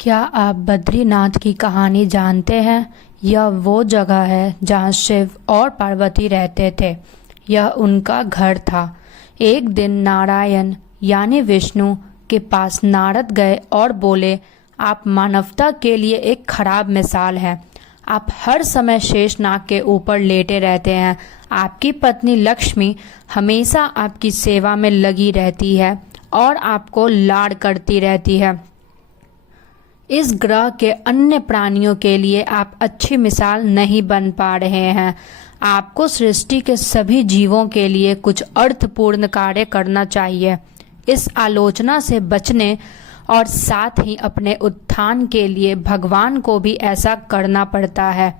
क्या आप बद्रीनाथ की कहानी जानते हैं? यह वो जगह है जहाँ शिव और पार्वती रहते थे। यह उनका घर था। एक दिन नारायण यानी विष्णु के पास नारद गए और बोले, आप मानवता के लिए एक खराब मिसाल हैं। आप हर समय शेषनाग के ऊपर लेटे रहते हैं। आपकी पत्नी लक्ष्मी हमेशा आपकी सेवा में लगी रहती है और आपको लाड करती रहती है। इस ग्रह के अन्य प्राणियों के लिए आप अच्छी मिसाल नहीं बन पा रहे हैं। आपको सृष्टि के सभी जीवों के लिए कुछ अर्थपूर्ण कार्य करना चाहिए। इस आलोचना से बचने और साथ ही अपने उत्थान के लिए भगवान को भी ऐसा करना पड़ता है।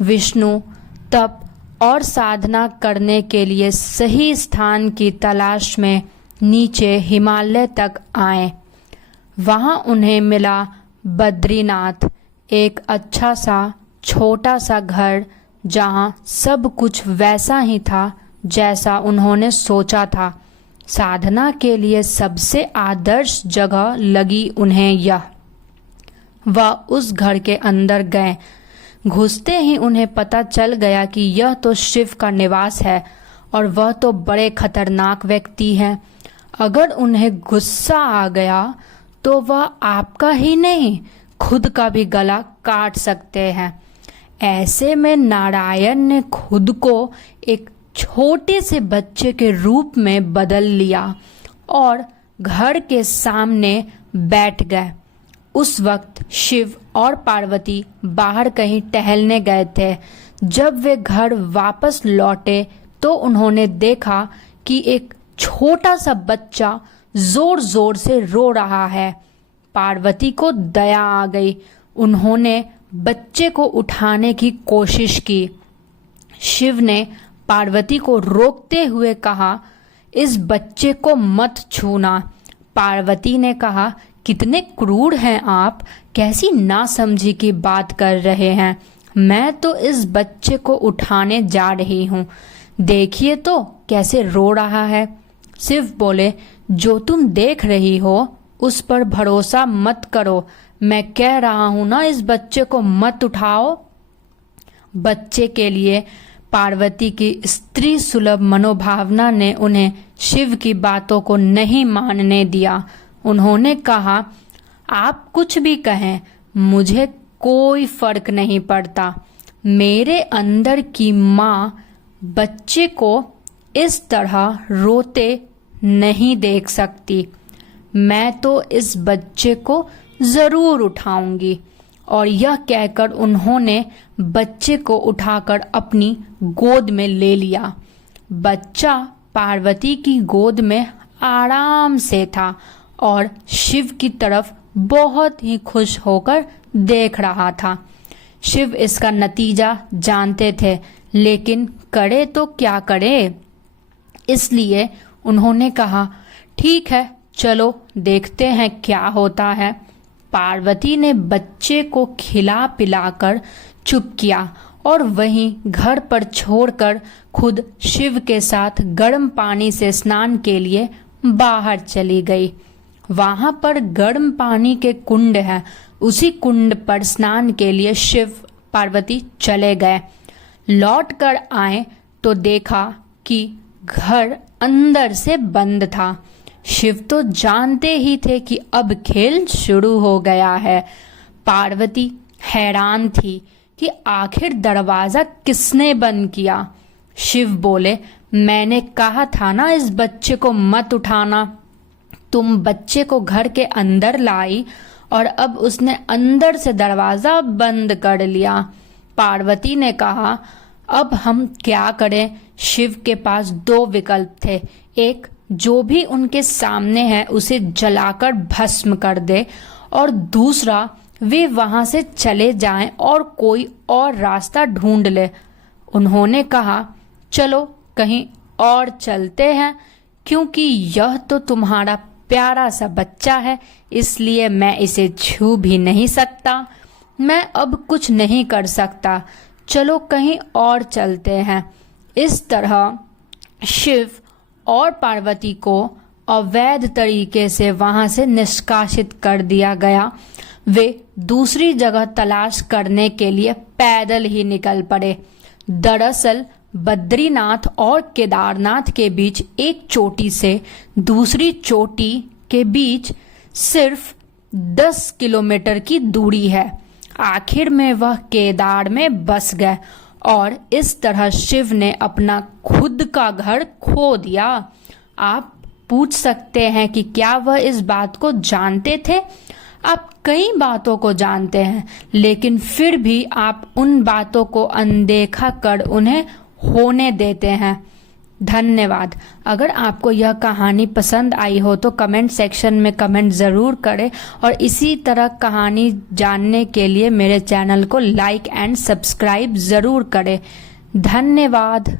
विष्णु तप और साधना करने के लिए सही स्थान की तलाश में नीचे हिमालय तक आए। वहां उन्हें मिला बद्रीनाथ, एक अच्छा सा छोटा सा घर जहां सब कुछ वैसा ही था जैसा उन्होंने सोचा था। साधना के लिए सबसे आदर्श जगह लगी उन्हें यह। वह उस घर के अंदर गए। घुसते ही उन्हें पता चल गया कि यह तो शिव का निवास है और वह तो बड़े खतरनाक व्यक्ति हैं। अगर उन्हें गुस्सा आ गया तो वह आपका ही नहीं खुद का भी गला काट सकते हैं। ऐसे में नारायण ने खुद को एक छोटे से बच्चे के रूप में बदल लिया और घर के सामने बैठ गए। उस वक्त शिव और पार्वती बाहर कहीं टहलने गए थे। जब वे घर वापस लौटे तो उन्होंने देखा कि एक छोटा सा बच्चा जोर जोर से रो रहा है। पार्वती को दया आ गई। उन्होंने बच्चे को उठाने की कोशिश की। शिव ने पार्वती को रोकते हुए कहा, इस बच्चे को मत छूना। पार्वती ने कहा, कितने क्रूर हैं आप, कैसी नासमझी की बात कर रहे हैं। मैं तो इस बच्चे को उठाने जा रही हूँ। देखिए तो कैसे रो रहा है। शिव बोले, जो तुम देख रही हो उस पर भरोसा मत करो। मैं कह रहा हूं ना, इस बच्चे को मत उठाओ। बच्चे के लिए पार्वती की स्त्री सुलभ मनोभावना ने उन्हें शिव की बातों को नहीं मानने दिया। उन्होंने कहा, आप कुछ भी कहें, मुझे कोई फर्क नहीं पड़ता। मेरे अंदर की माँ बच्चे को इस तरह रोते नहीं देख सकती। मैं तो इस बच्चे को जरूर उठाऊंगी। और यह कहकर उन्होंने बच्चे को उठाकर अपनी गोद में ले लिया। बच्चा पार्वती की गोद में आराम से था और शिव की तरफ बहुत ही खुश होकर देख रहा था। शिव इसका नतीजा जानते थे, लेकिन करे तो क्या करे। इसलिए उन्होंने कहा, ठीक है, चलो देखते हैं क्या होता है। पार्वती ने बच्चे को खिला पिलाकर चुप किया और वहीं घर पर छोड़कर खुद शिव के साथ गर्म पानी से स्नान के लिए बाहर चली गई। वहां पर गर्म पानी के कुंड है। उसी कुंड पर स्नान के लिए शिव पार्वती चले गए। लौट कर आए तो देखा कि घर अंदर से बंद था। शिव तो जानते ही थे कि अब खेल शुरू हो गया है। पार्वती हैरान थी कि आखिर दरवाजा किसने बंद किया। शिव बोले, मैंने कहा था ना, इस बच्चे को मत उठाना। तुम बच्चे को घर के अंदर लाई और अब उसने अंदर से दरवाजा बंद कर लिया। पार्वती ने कहा, अब हम क्या करें। शिव के पास दो विकल्प थे। एक, जो भी उनके सामने है उसे जलाकर भस्म कर दे, और दूसरा, वे वहां से चले जाएं और कोई और रास्ता ढूंढ ले। उन्होंने कहा, चलो कहीं और चलते हैं, क्योंकि यह तो तुम्हारा प्यारा सा बच्चा है, इसलिए मैं इसे छू भी नहीं सकता। मैं अब कुछ नहीं कर सकता। चलो कहीं और चलते हैं। इस तरह शिव और पार्वती को अवैध तरीके से वहां से निष्कासित कर दिया गया। वे दूसरी जगह तलाश करने के लिए पैदल ही निकल पड़े। दरअसल बद्रीनाथ और केदारनाथ के बीच एक चोटी से दूसरी चोटी के बीच सिर्फ 10 किलोमीटर की दूरी है। आखिर में वह केदार में बस गए और इस तरह शिव ने अपना खुद का घर खो दिया। आप पूछ सकते हैं कि क्या वह इस बात को जानते थे? आप कई बातों को जानते हैं, लेकिन फिर भी आप उन बातों को अनदेखा कर उन्हें होने देते हैं। धन्यवाद। अगर आपको यह कहानी पसंद आई हो तो कमेंट सेक्शन में कमेंट ज़रूर करें और इसी तरह कहानी जानने के लिए मेरे चैनल को लाइक एंड सब्सक्राइब ज़रूर करें। धन्यवाद।